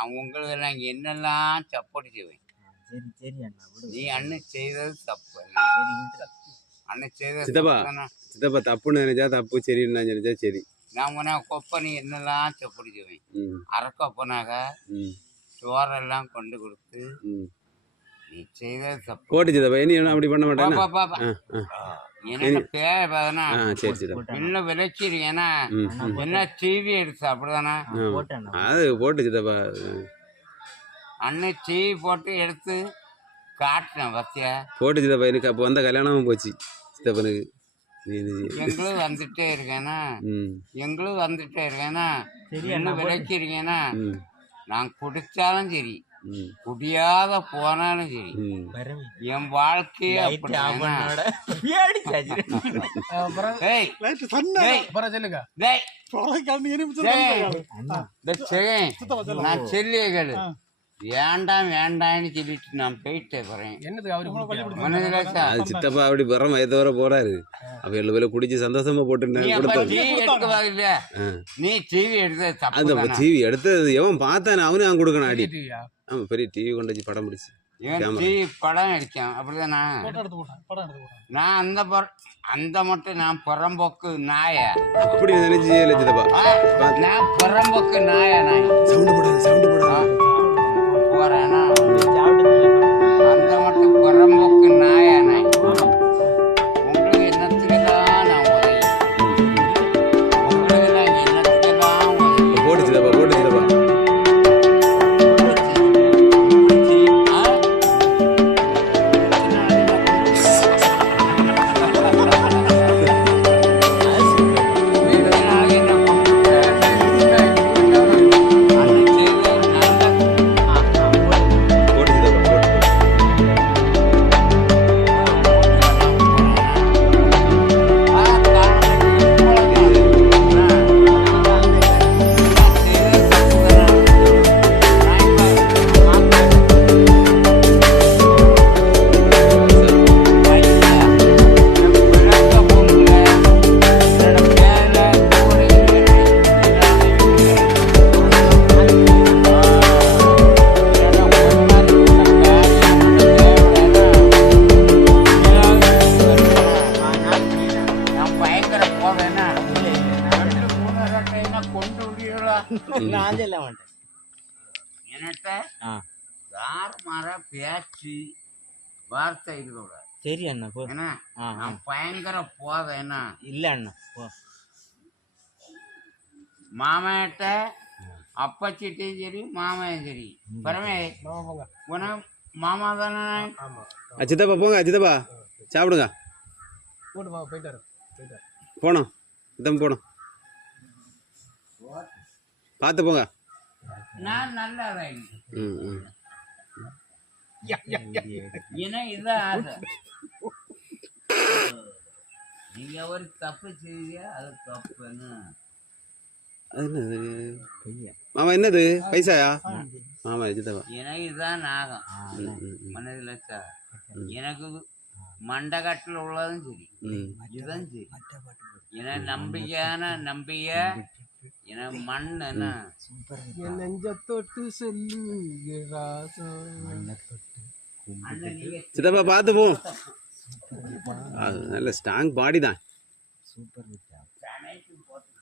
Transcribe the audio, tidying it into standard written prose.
நான் உங்களுக்கு நான் என்னெல்லாம் சப்போர்ட் செய்வேன். சரி சரி அண்ணா விடு. நீ அண்ணன் செய்தது தப்பு. சரி விடு. அண்ணன் செய்தது சித்தப்பா தப்பு. சித்தப்பா தப்புன்னு நினைச்சா தப்பு, சரின்னு நினைச்சா சரி. நான் உனக்கு கொப்ப நீ என்னெல்லாம் சப்போர்ட் செய்வேன். அறக்கப்பனாக சோறெல்லாம் கொண்டு கொடுத்து நீ செய்தது தப்பு. போட்டு சித்தப்பா இனி அப்படி பண்ண மாட்டேன். எனக்கு தேவைன்னா சரி சித்தப்பா இன்னும் விளைச்சிருக்கேன்னா என்ன டிவி எடுத்து அப்படிதானே அது போட்டு சித்தப்பா. அண்ணன் டிவி போட்டு எடுத்து காட்டினேன் பத்தியா போட்டு சித்தப்பா. எனக்கு அப்போ வந்த கல்யாணமும் போச்சு சித்தப்பனுக்கு. எங்களும் வந்துட்டே இருக்கேன்னா எங்களும் வந்துட்டே இருக்கேன்னா இன்னும் விளைச்சிருக்கேன்னா நான் குடிச்சாலும் சரி குடியாத போனாலும் சரி என் வாழ்க்கையே அப்படி. நான் சொல்லியே கேளு வேண்டாம் வேண்டாம்னு சொல்லிட்டு நான் போயிட்டே போறேன். அது சித்தப்பா அப்படி வர வயதோட போறாரு. அப்ப 7 பேரை குடிச்சு சந்தோஷமா போட்டு நீ டிவி எடுத்த அந்த டிவி எடுத்தது எவன் பார்த்தானே அவனு அவன் கொடுக்கணும் அடி. ஆமா பெரிய டிவி கொண்டு வச்சு படம் பிடிச்சு டிவி படம் அடிச்சேன் அப்படிதானா. நான் அந்த மட்டும் நான் புறம்போக்கு நாய அப்படி நினைச்சு சித்தப்பா. நான் புறம்போக்கு நாய நாய் சவுண்ட் போடாது போறேன்னா அந்த மட்டும் புறம்போக்கு நாய நாய். உங்களுக்கு என்னத்துக்குதான் நான் உதவி உங்களுக்கு நான் என்னத்துக்குதான் உதவி போட்டு சித்தப்பா போட்டு சித்தப்பா. பேச்சு வார்த்தை இருக்கக்கூடாது. சரி அண்ணா போ. நான் பயங்கர போவேன்னா இல்ல அண்ணா போ. மாமாட்ட அப்பச்சிட்டையும் சரி மாமையும் சரி பரமே உன மாமா தானே. சித்தப்பா போங்க சித்தப்பா சாப்பிடுங்க. போனோம் இதம் போனோம் பார்த்து போங்க. நான் நல்லா ஏன்னா இதான் ஆசை. நீங்க ஒரு தப்பு செய்ய அது தப்புன்னு. மாமா என்னது பைசாயா மாமா சித்தப்பா. எனக்கு இதுதான் நாகம் மனதில் எனக்கு மண்டகட்டில் உள்ளதும் சரி இதுதான் சரி. ஏன்னா நம்பிக்கை ஏன்னா மண் என்ன நெஞ்சத்தொட்டு சொல்லு சித்தப்பா பார்த்து போ. நல்ல ஸ்ட்ராங் பாடி தான். சூப்பர்.